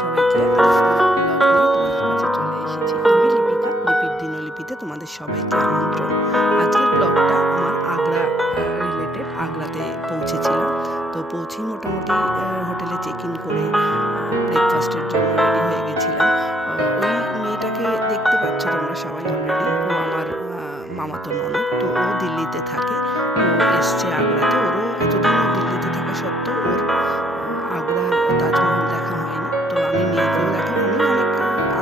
সবাইকে ব্লগ নিয়ে তোমাদের কাছে চলে এসেছি। আমি লিপিকা, লিপির দিনলিপিতে তোমাদের সবাইকে আমন্ত্রণ। আজকের ব্লগটা আমার আগ্রা রিলেটেড। আগ্রাতে পৌঁছেছিলাম, তো পৌঁছেই মোটামুটি হোটেলে চেক ইন করে ব্রেকফাস্টের জন্য রেডি হয়ে গেছিলাম। ওই মেয়েটাকে দেখতে পাচ্ছ তোমরা সবাই অলরেডি, ও আমার মামাতো ননদ। তো ও দিল্লিতে থাকে, ও এসছে আগ্রাতে। ওরও এতদিন দিল্লিতে থাকা সত্ত্বেও ওর আগ্রার তাজমহল দেখা হয়নি। তো আমি মেয়েকেও দেখাবো। আমি অনেক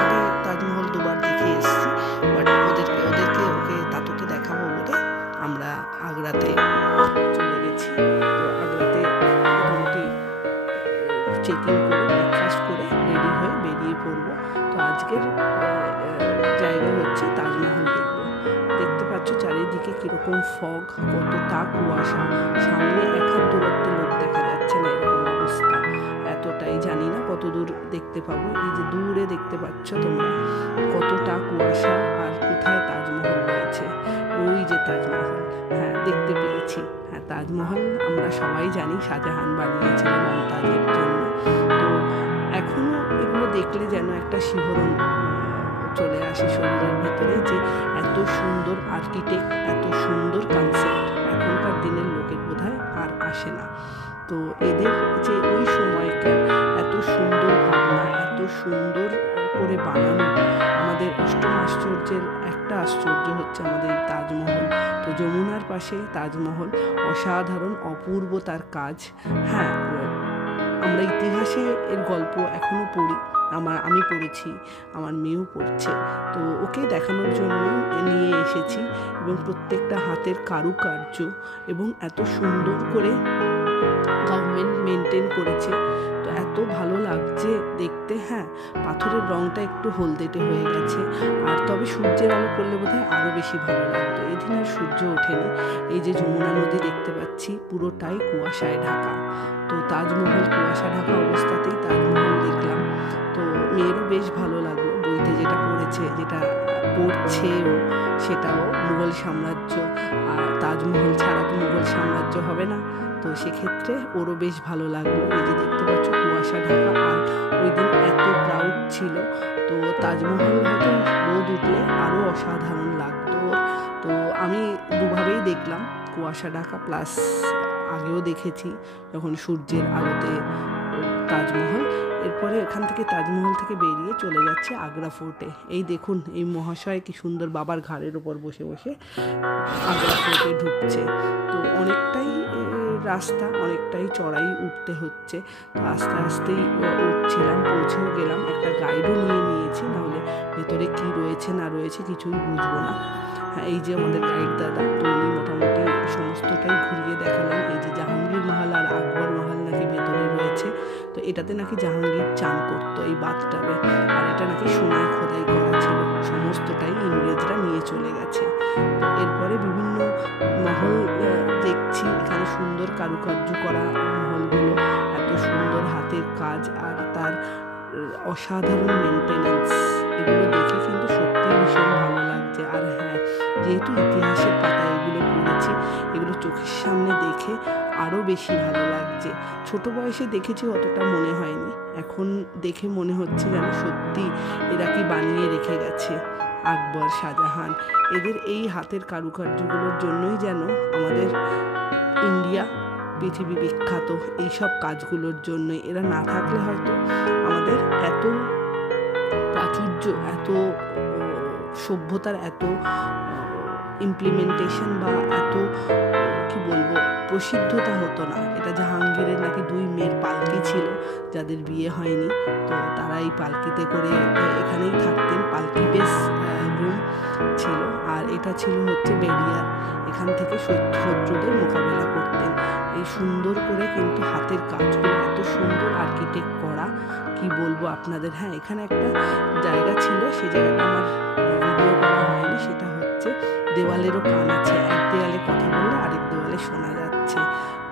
আগে তাজমহল দুবার দেখে এসেছি, বাট ওকে তাতুকে দেখাবো বলে আমরা আগ্রাতে চলে গেছি। তো আগ্রাতে মোটামুটি চেক ইন করে ব্রেকফাস্ট করে রেডি হয়ে বেরিয়ে পড়বো। তো আজকের জায়গা হচ্ছে তাজমহল দেখবো। দেখতে পাচ্ছ চারিদিকে কিরকম ফগ, কতটা কুয়াশা, সামনে এক হাত দূরত্বে লোক দেখা যাচ্ছে না, এরকম অবস্থা। এতটাই জানি না কত দূর দেখতে পাবো। এই যে দূরে দেখতে পাচ্ছ তোমরা কতটা কুয়াশা, আর কোথায় তাজমহল রয়েছে। ওই যে তাজমহল, হ্যাঁ দেখতে পেয়েছি। হ্যাঁ, তাজমহল আমরা সবাই জানি শাহজাহান বানিয়েছিলেন মমতাজের জন্য। তো এখনো এগুলো দেখলে যেন একটা শিহরণ চলে আসে শরীরের ভেতরে, যে এত সুন্দর আর্কিটেক্ট, এত সুন্দর কনসেপ্ট এখনকার দিনের লোকের বোধহয় আর আসে না। তো এদের যে ওই সময়কার এত সুন্দর ভাবনা, এত সুন্দর করে বানানো, আমাদের অষ্টম আশ্চর্যের একটা আশ্চর্য হচ্ছে আমাদের এই তাজমহল। তো যমুনার পাশে তাজমহল, অসাধারণ অপূর্ব তার কাজ। হ্যাঁ, আমরা ইতিহাসে এর গল্প এখনো পড়ি, আমি পড়েছি, আমার মেয়েও পড়ছে। তো ওকে দেখানোর জন্য নিয়ে এসেছি, এবং প্রত্যেকটা হাতের কারুকার্য এবং এত সুন্দর করে গভর্নমেন্ট মেনটেন করেছে। তো এত ভালো লাগছে দেখতে। হ্যাঁ, পাথরের রঙটা একটু হলদেটে হয়ে গেছে, আর তবে সূর্যের আলো পড়লে বোধহয় আরও বেশি ভালো লাগতো। এদিন আর সূর্য ওঠেনি। এই যে যমুনা নদী দেখতে পাচ্ছি, পুরোটাই কুয়াশায় ঢাকা। তো তাজমহল কুয়াশা ঢাকা অবস্থাতেই তাজমহল দেখলাম। তো মেয়েরও বেশ ভালো লাগলো। বইতে যেটা পড়েছে, যেটা পড়ছে ও, সেটাও মুঘল সাম্রাজ্য, আর তাজমহল ছাড়া তো মুঘল সাম্রাজ্য হবে না। তো সেক্ষেত্রে ওরও বেশ ভালো লাগলো। এই যে দেখতে পাচ্ছ কুয়াশা ঢাকা, আর ওই দিন এত ক্রাউড ছিল। তো তাজমহল হয়তো রোদ উঠলে আরও অসাধারণ লাগতো। তো আমি দুভাবেই দেখলাম, কুয়াশা ঢাকা প্লাস আগেও দেখেছি যখন সূর্যের আলোতে তাজমহল। এরপরে এখান থেকে তাজমহল থেকে বেরিয়ে চলে যাচ্ছে আগ্রা ফোর্টে। এই দেখুন, এই মহাশয় কি সুন্দর বাবার ঘাড়ের উপর বসে বসে আগ্রা ফোর্টে ঢুকছে। তো অনেকটাই রাস্তা, অনেকটাই চড়াই উঠতে হচ্ছে। তো আস্তে আস্তেই উঠছিলাম, পৌঁছেও গেলাম। একটা গাইডও নিয়েছি, নাহলে ভেতরে কি রয়েছে না রয়েছে কিছুই বুঝবো না। হ্যাঁ, এই যে আমাদের গাইড দাদা, তো উনি মোটামুটি সমস্তটাই ঘুরিয়ে দেখালেন। এই যে জাহাঙ্গীর মহল আর আকবর মহল নাকি ভেতরে রয়েছে। তো এটাতে নাকি জাহাঙ্গীর চান করতো, এই বাথটাবে। আর এটা নাকি সোনায় খোদাই করা ছিল। সমস্তটাই ইংরেজরা নিয়ে চলে গেছে। তো এরপরে বিভিন্ন মহল দেখছি, এখানে সুন্দর কারুকার্য করা মহলগুলো, এত সুন্দর হাতের কাজ, আর তার অসাধারণ মেনটেনেন্স, এগুলো দেখে কিন্তু সত্যিই ভীষণ ভালো লাগছে। আর হ্যাঁ, যেহেতু ইতিহাসের পাতায় এগুলো পড়েছি, এগুলো চোখের সামনে দেখে আরও বেশি ভালো লাগছে। ছোট বয়সে দেখেছি, অতটা মনে হয়নি। এখন দেখে মনে হচ্ছে যেন সত্যি এরা কি বানিয়ে রেখে গেছে। আকবর, শাহজাহান, এদের এই হাতের কারুকার্যগুলোর জন্যই যেন আমাদের ইন্ডিয়া পৃথিবী বিখ্যাত। এইসব কাজগুলোর জন্যই। এরা না থাকলে হয়তো আমাদের এত প্রাচুর্য, এত সভ্যতার এত ইমপ্লিমেন্টেশন বা এত কি বলবো প্রসিদ্ধতা হতো না। এটা জাহাঙ্গীরের নাকি 2 মেয়ের পালকি ছিল, যাদের বিয়ে হয়নি। তো তারা এই পালকিতে করে এখানেই থাকতেন। পালকি বেশ রুম ছিল, আর এটা ছিল হচ্ছে বেরিয়ার। এখান থেকে শত্রুদের মোকাবেলা করতেন। এই সুন্দর করে কিন্তু হাতের কাজগুলো এত সুন্দর আর্কিটেক্ট করা, কি বলবো আপনাদের। হ্যাঁ, এখানে একটা জায়গা ছিল, সেই জায়গাটা আমার ভিডিও করা হয়নি। সেটা হচ্ছে দেওয়ালেরও কান আছে, এক দেওয়ালে কথা বললে আরেক দেওয়ালে শোনা যাচ্ছে।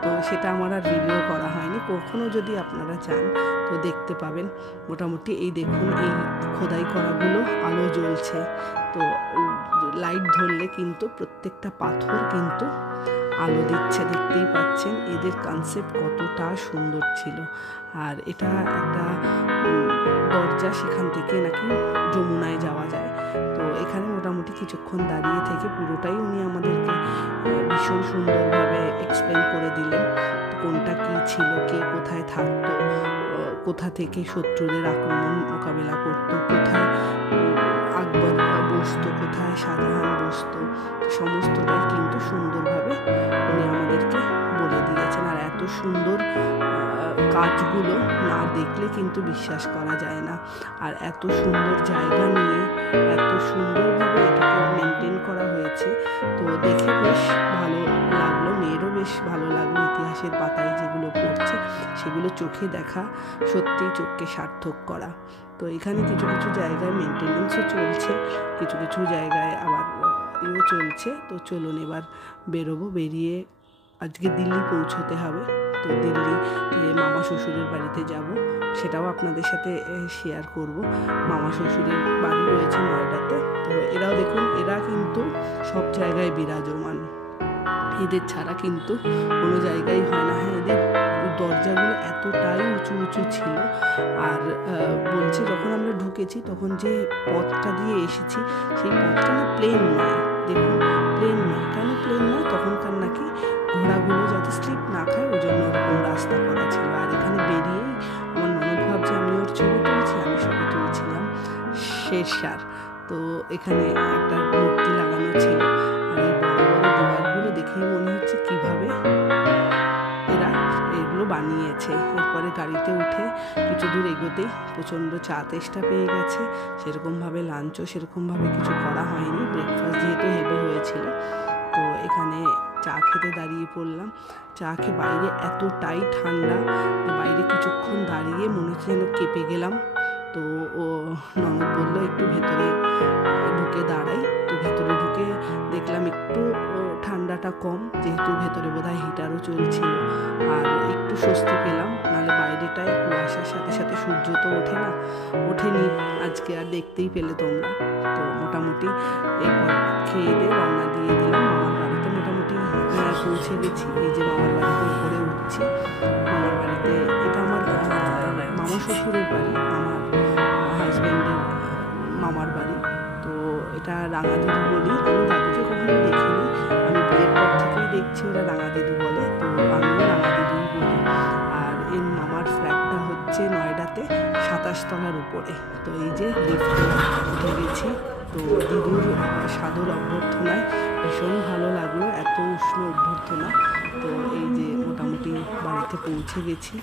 তো সেটা আমার আর ভিডিও করা হয়নি। কখনো যদি আপনারা চান তো দেখতে পাবেন। মোটামুটি এই দেখুন, এই খোদাই করাগুলো আলো জ্বলছে। তো লাইট ধরলে কিন্তু প্রত্যেকটা পাথর কিন্তু আলো দিচ্ছে, দেখতেই পাচ্ছেন। এদের কনসেপ্ট কতটা সুন্দর ছিল। আর এটা একটা দরজা, সেখান থেকে নাকি যমুনায় যাওয়া যায়। তো এখানে মোটামুটি কিছুক্ষণ দাঁড়িয়ে থেকে পুরোটাই উনি আমাদেরকে ভীষণ সুন্দরভাবে এক্সপ্লেন করে দিলেন কোনটা কী ছিল, কে কোথায় থাকতো, কোথা থেকে শত্রুদের আক্রমণ মোকাবেলা করতো, কোথায় আকবর বসতো, কোথায় শাহজাহান বসতো, সমস্তটাই কিন্তু সুন্দরভাবে উনি আমাদেরকে বলে দিয়েছেন। আর এত সুন্দর কাজগুলো না দেখলে কিন্তু বিশ্বাস করা যায় না। আর এত সুন্দর জায়গা নিয়ে এত সুন্দরভাবে এটাকে মেনটেন করা হয়েছে। তো দেখে বেশ ভালো লাগলো, মেয়েরও বেশ ভালো লাগলো। ইতিহাসের পাতায় যেগুলো পড়ছে সেগুলো চোখে দেখা সত্যিই চোখকে সার্থক করা। তো এখানে কিছু কিছু জায়গায় মেনটেনেন্সও চলছে, কিছু কিছু জায়গায় আবার চলছে। তো চলুন এবার বেরোবো, বেরিয়ে আজকে দিল্লি পৌঁছতে হবে। তো দিল্লি মামা শ্বশুরের বাড়িতে যাব, সেটাও আপনাদের সাথে শেয়ার করব। মামা শ্বশুরের বাড়ি রয়েছে নয়ডাতে। তো এরাও দেখুন, এরা কিন্তু সব জায়গায় বিরাজমান, এদের ছাড়া কিন্তু কোনো জায়গায় হয় না। হ্যাঁ, এদের দরজাগুলো এতটাই উঁচু উঁচু ছিল। আর বলছে যখন আমরা ঢুকেছি তখন যে পথটা দিয়ে এসেছি সেই পথটা না প্লেন নয়। দেখুন, প্লেন নয়। কেন প্লেন নয়? তখনকার নাকি ঘোড়াগুলো যাতে স্লিপ না খায় ওই জন্য ওরকম রাস্তা করা ছিল। আর এখানে বেরিয়েই আমার ননদ ভাবছে আমি ওর ছবি তুলছি, আমি ছবি তুলছিলাম শেরশার। তো এখানে একটা মূর্তি লাগানো ছিল। আর এই বড় বড় দেওয়ালগুলো দেখেই মনে হচ্ছে কিভাবে এরা এগুলো বানিয়েছে। এরপরে গাড়িতে উঠে কিছু দূর এগোতেই প্রচণ্ড চা তেষ্টা পেয়ে গেছে। সেরকমভাবে লাঞ্চও সেরকমভাবে কিছু করা হয়নি, ব্রেকফাস্ট যেহেতু হেভি হয়েছিল। তো এখানে চা খেতে দাঁড়িয়ে পড়লাম। চা খেয়ে বাইরে এতটাই ঠান্ডা, বাইরে কিছুক্ষণ দাঁড়িয়ে মনে হচ্ছে যেন কেঁপে গেলাম। তো ও ননদ বললো একটু ভেতরে ঢুকে দাঁড়াই। তো ভেতরে ঢুকে দেখলাম একটু ঠান্ডাটা কম, যেহেতু ভেতরে বোধহয় হিটারও চলছিল। আর একটু স্বস্তি পেলাম, নাহলে বাইরেটায় কুয়াশার সাথে সাথে সূর্য তো ওঠেনি আজকে, আর দেখতেই পেলে তোমরা। তো মোটামুটি এরপর খেয়ে দিয়ে রওনা দিয়ে দিলাম মামার বাড়িতে। মোটামুটি পৌঁছে গেছি। এই যে মামার বাড়িতে উপরে উঠছি। মামার বাড়িতে, এটা আমার মামা শ্বশুরের বাড়ি, আমার হাজব্যান্ডের মামার বাড়ি। তো এটা রাঙাদিদু বলি। আমি দাদুকে কখনো দেখিনি, আমি বিয়ের পর থেকেই দেখছি ওরা রাঙাদিদু বলে। তো আমিও রাঙাদিদুই বলি। আর এই মামার ফ্ল্যাটটা হচ্ছে নয়ডাতে 27 তলার উপরে। তো এই যে লিফটে উঠে গেছি। তো দিদুর সাদর অভ্যর্থনায় ভীষণ ভালো লাগলো, এত উষ্ণ অভ্যর্থনা। তো এই যে মোটামুটি বাড়িতে পৌঁছে গেছি।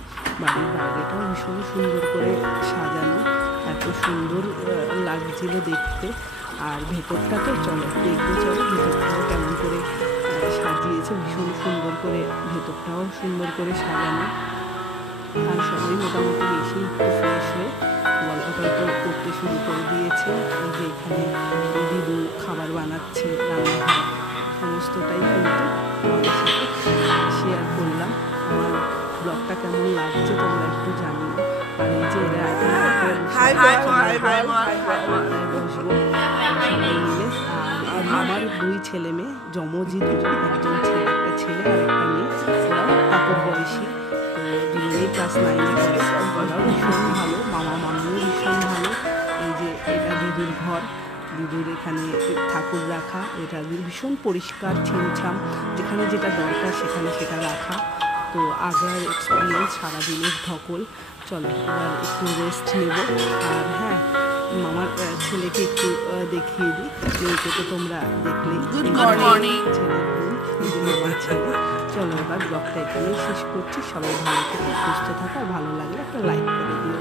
বাড়ির বাইরেটাও ভীষণ সুন্দর করে সাজানো, এত সুন্দর লাগছিল দেখতে। আর ভেতরটা তো চলো দেখতে, চলো ভেতরটাও কেমন করে সাজিয়েছে, ভীষণ সুন্দর করে ভেতরটাও সুন্দর করে সাজানো। আর সবাই মোটামুটি এসে একটু ফ্রেশ হয়ে গল্প টল্প করতে শুরু করে দিয়েছে। এই যে এখানে দিদু খাবার বানাচ্ছে, রান্নাঘর সমস্তটাই কিন্তু তোমাদের সাথে শেয়ার করলাম। আমার ব্লগটা কেমন লাগছে তোমরা একটু জানিও। আর এই যে এরা বসবো সবাই মিলে। আর আমার 2 ছেলে মেয়ে, যমজি দুজন, একজন ছেলে, একটা ছেলে আর একটা মেয়ে। ওরাও কাকুর বয়সী। তো দুজনেই ক্লাস 9-এ পড়ে। ওরাও ভীষণ ভালো, মামা মামিও ভীষণ ভালো। এই যে এটা দিদুর ঘর, দিদুর এখানে ঠাকুর রাখা। এটা ভীষণ পরিষ্কার, ছিমছাম, যেখানে যেটা দরকার সেখানে সেটা রাখা। তো আগ্রার এক্সপিরিয়েন্স, সারাদিনের ধকল। চলো এবার একটু রেস্ট নেব। আর হ্যাঁ, মামার ছেলেকে একটু দেখিয়ে দিই। মেয়েকে তো তোমরা দেখলেই, ছেলের বোন, মামার ছেলে। চলো এবার ব্লগটা এখানেই শেষ করছি। সবাই ভালো থেকে সুস্থ থাকো, আর ভালো লাগলে একটা লাইক করে দিও।